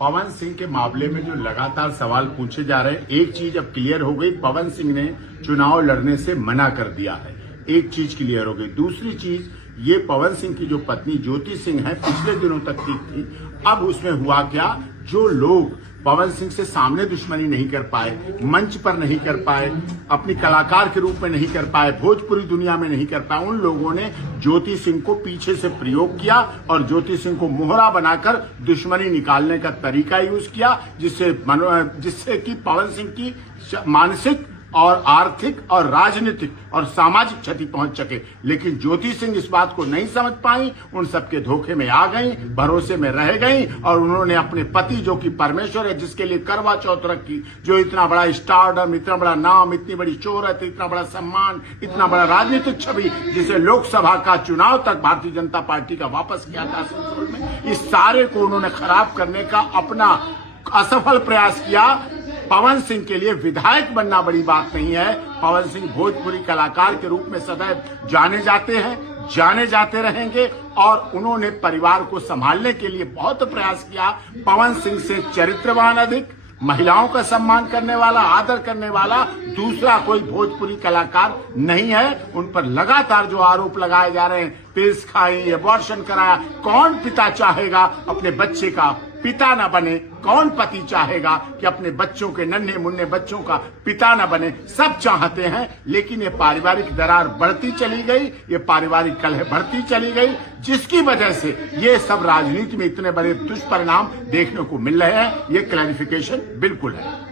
पवन सिंह के मामले में जो लगातार सवाल पूछे जा रहे हैं, एक चीज अब क्लियर हो गई, पवन सिंह ने चुनाव लड़ने से मना कर दिया है। एक चीज क्लियर हो गई। दूसरी चीज, ये पवन सिंह की जो पत्नी ज्योति सिंह है, पिछले दिनों तक ठीक थी, अब उसमें हुआ क्या, जो लोग पवन सिंह से सामने दुश्मनी नहीं कर पाए, मंच पर नहीं कर पाए, अपनी कलाकार के रूप में नहीं कर पाए, भोजपुरी दुनिया में नहीं कर पाए, उन लोगों ने ज्योति सिंह को पीछे से प्रयोग किया और ज्योति सिंह को मोहरा बनाकर दुश्मनी निकालने का तरीका यूज किया, जिससे कि पवन सिंह की मानसिक और आर्थिक और राजनीतिक और सामाजिक क्षति पहुंच सके। लेकिन ज्योति सिंह इस बात को नहीं समझ पाई, उन सबके धोखे में आ गई, भरोसे में रह गई और उन्होंने अपने पति, जो कि परमेश्वर है, जिसके लिए करवा चौथ रखी, जो इतना बड़ा स्टारडम, इतना बड़ा नाम, इतनी बड़ी शोहरत, इतना बड़ा सम्मान, इतना बड़ा राजनीतिक छवि, जिसे लोकसभा का चुनाव तक भारतीय जनता पार्टी का वापस किया था संसद में, इस सारे को उन्होंने खराब करने का अपना असफल प्रयास किया। पवन सिंह के लिए विधायक बनना बड़ी बात नहीं है। पवन सिंह भोजपुरी कलाकार के रूप में सदैव जाने जाते हैं, जाने जाते रहेंगे और उन्होंने परिवार को संभालने के लिए बहुत प्रयास किया। पवन सिंह से चरित्रवान अधिक, महिलाओं का सम्मान करने वाला, आदर करने वाला दूसरा कोई भोजपुरी कलाकार नहीं है। उन पर लगातार जो आरोप लगाए जा रहे हैं, पिल्स खाई, एबॉर्शन कराया, कौन पिता चाहेगा अपने बच्चे का पिता न बने? कौन पति चाहेगा कि अपने बच्चों के, नन्हे मुन्ने बच्चों का पिता न बने? सब चाहते हैं, लेकिन ये पारिवारिक दरार बढ़ती चली गई, ये पारिवारिक कलह बढ़ती चली गई, जिसकी वजह से ये सब राजनीति में इतने बड़े दुष्परिणाम देखने को मिल रहे हैं। ये क्लैरिफिकेशन बिल्कुल है।